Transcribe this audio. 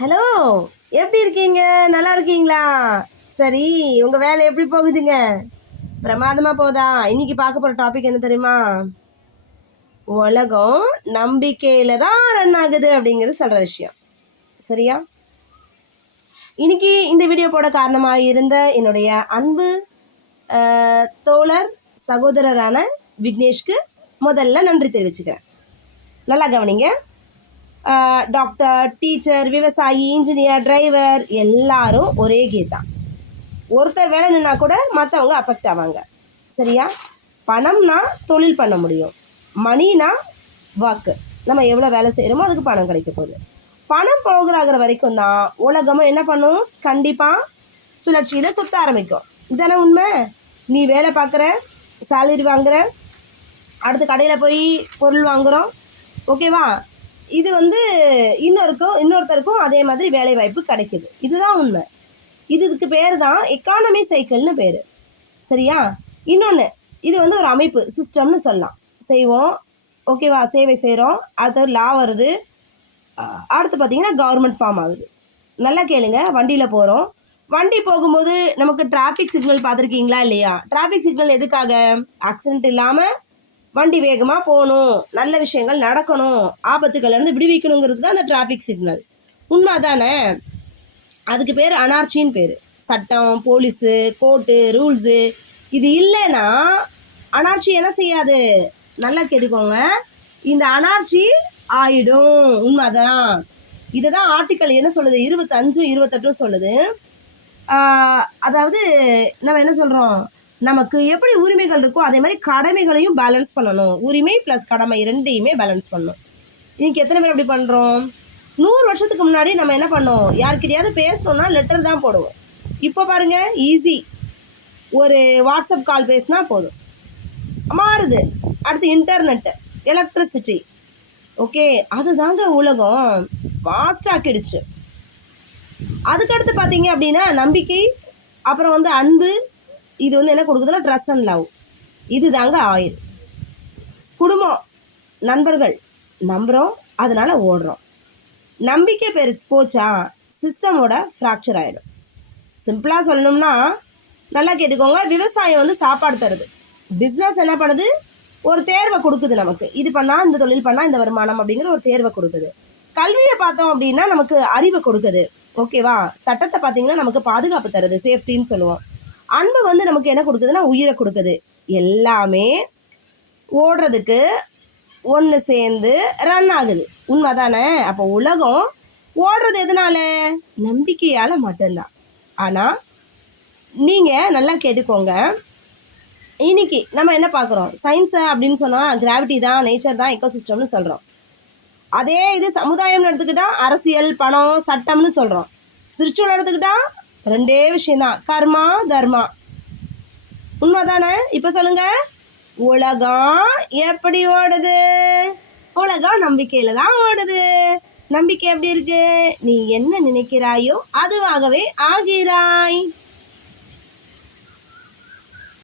Hello, எப்படி இருக்கீங்க? நல்லா இருக்கீங்களா? சரி, உங்கள் வேலை எப்படி போகுதுங்க? பிரமாதமாக போகுதா? இன்னைக்கு பார்க்க போகிற டாபிக் என்ன தெரியுமா? உலகம் நம்பிக்கையில் தான் ரன் ஆகுது அப்படிங்கிறது சொல்கிற விஷயம். சரியா? இன்னைக்கு இந்த வீடியோ போட காரணமாக இருந்த என்னுடைய அன்பு தோழர் சகோதரரான விக்னேஷ்க்கு முதல்ல நன்றி தெரிவிச்சுக்கிறேன். நல்லா கவனிங்க. டாக்டர், டீச்சர், விவசாயி, இன்ஜினியர், டிரைவர் எல்லாரும் ஒரே கீர் தான். ஒருத்தர் வேலை நின்னா கூட மற்றவங்க அஃபெக்ட் ஆவாங்க. சரியா? பணம்னா தொழில் பண்ண முடியும், மணினா ஒர்க்கு. நம்ம எவ்வளோ வேலை செய்கிறோமோ அதுக்கு பணம் கிடைக்க போகுது. பணம் போகிறாகிற வரைக்கும் தான் உலகமும் என்ன பண்ணும்? கண்டிப்பாக சுழற்சியில் சுற்ற ஆரம்பிக்கும். இதானே உண்மை? நீ வேலை பார்க்குற, சேலரி வாங்குற, அடுத்து கடையில் போய் பொருள் வாங்குகிறோம், ஓகேவா? இது இன்னொருத்தருக்கும் அதே மாதிரி வேலை வாய்ப்பு கிடைக்குது. இதுதான் உண்மை. இதுக்கு பேர் தான் எக்கானமி சைக்கிள்னு பேர். சரியா? இன்னொன்று, இது ஒரு அமைப்பு, சிஸ்டம்னு சொல்லலாம். செய்வோம், ஓகேவா? சேவை செய்கிறோம், அடுத்து லா வருது, அடுத்து பார்த்திங்கன்னா கவர்மெண்ட் ஃபார்ம் ஆகுது. நல்லா கேளுங்க. வண்டியில் போகிறோம், வண்டி போகும்போது நமக்கு டிராஃபிக் சிக்னல் பார்த்துருக்கீங்களா இல்லையா? டிராஃபிக் சிக்னல் எதுக்காக? ஆக்சிடென்ட் இல்லாமல் வண்டி வேகமாக போகணும், நல்ல விஷயங்கள் நடக்கணும், ஆபத்துக்கள்லேருந்து விடுவிக்கணுங்கிறது தான் அந்த டிராஃபிக் சிக்னல். உண்மை தானே? அதுக்கு பேர் அனார்ச்சின்னு பேர். சட்டம், போலீஸு, கோர்ட்டு, ரூல்ஸு இது இல்லைன்னா அனார்ச்சி என்ன செய்யாது? நல்லா கேட்டுக்கோங்க, இந்த அனார்ச்சி ஆயிடும். உண்மைதான். இதை தான் ஆர்டிக்கல் என்ன சொல்லுது? 25, 28 சொல்லுது. அதாவது நம்ம என்ன சொல்கிறோம்? நமக்கு எப்படி உரிமைகள் இருக்கோ அதே மாதிரி கடமைகளையும் பேலன்ஸ் பண்ணணும். உரிமை ப்ளஸ் கடமை ரெண்டையுமே பேலன்ஸ் பண்ணணும். இன்னைக்கு எத்தனை பேர் அப்படி பண்ணுறோம்? 100 வருஷத்துக்கு முன்னாடி நம்ம என்ன பண்ணோம்? யார்கிட்டையாவது பேசணும்னா லெட்டர் தான் போடுவோம். இப்போ பாருங்கள், ஈஸி. ஒரு வாட்ஸ்அப் கால் பேசினா போதும். மாறுது. அடுத்து இன்டர்நெட்டு, எலக்ட்ரிசிட்டி, ஓகே, அதுதாங்க உலகம் ஃபாஸ்டாக்கிடுச்சு. அதுக்கடுத்து பார்த்தீங்க அப்படின்னா நம்பிக்கை, அப்புறம் அன்பு. இது என்ன கொடுக்குதுன்னா ட்ரஸ்ட் அண்ட் லவ். இது தாங்க ஆயில். குடும்பம், நண்பர்கள், நம்புகிறோம், அதனால் ஓடுறோம். நம்பிக்கை போச்சா சிஸ்டமோட ஃப்ராக்சர் ஆகிடும். சிம்பிளாக சொல்லணும்னா நல்லா கேட்டுக்கோங்க, விவசாயம் சாப்பாடு தருது, பிஸ்னஸ் என்ன பண்ணுது? ஒரு தேர்வை கொடுக்குது நமக்கு. இது பண்ணால் இந்த தொழில் பண்ணால் இந்த வருமானம் அப்படிங்கிற ஒரு தேர்வை கொடுக்குது. கல்வியை பார்த்தோம் அப்படின்னா நமக்கு அறிவை கொடுக்குது, ஓகேவா? சட்டத்தை பார்த்தீங்கன்னா நமக்கு பாதுகாப்பு தருது, சேஃப்டின்னு சொல்லுவோம். அன்பு நமக்கு என்ன கொடுக்குதுன்னா உயிரை கொடுக்குது. எல்லாமே ஓடுறதுக்கு ஒன்று சேர்ந்து ரன் ஆகுது. உண்மை தானே? அப்போ உலகம் ஓடுறது எதனால? நம்பிக்கையால் மட்டும்தான். ஆனால் நீங்கள் நல்லா கேட்டுக்கோங்க, இன்னைக்கு நம்ம என்ன பார்க்குறோம்? சயின்ஸை அப்படின்னு சொன்னால் கிராவிட்டி தான், நேச்சர் தான், எக்கோசிஸ்டம்னு சொல்கிறோம். அதே இது சமுதாயம்னு எடுத்துக்கிட்டால் அரசியல், பணம், சட்டம்னு சொல்கிறோம். ஸ்பிரிச்சுவல் எடுத்துக்கிட்டால் ரெண்டே விஷயந்தான், கர்மா, தர்மா. உண்மை தானே? இப்போ சொல்லுங்கள், உலகம் எப்படி ஓடுது? உலகம் நம்பிக்கையில் தான் ஓடுது. நம்பிக்கை எப்படி இருக்கு? நீ என்ன நினைக்கிறாயோ அதுவாகவே ஆகிறாய்.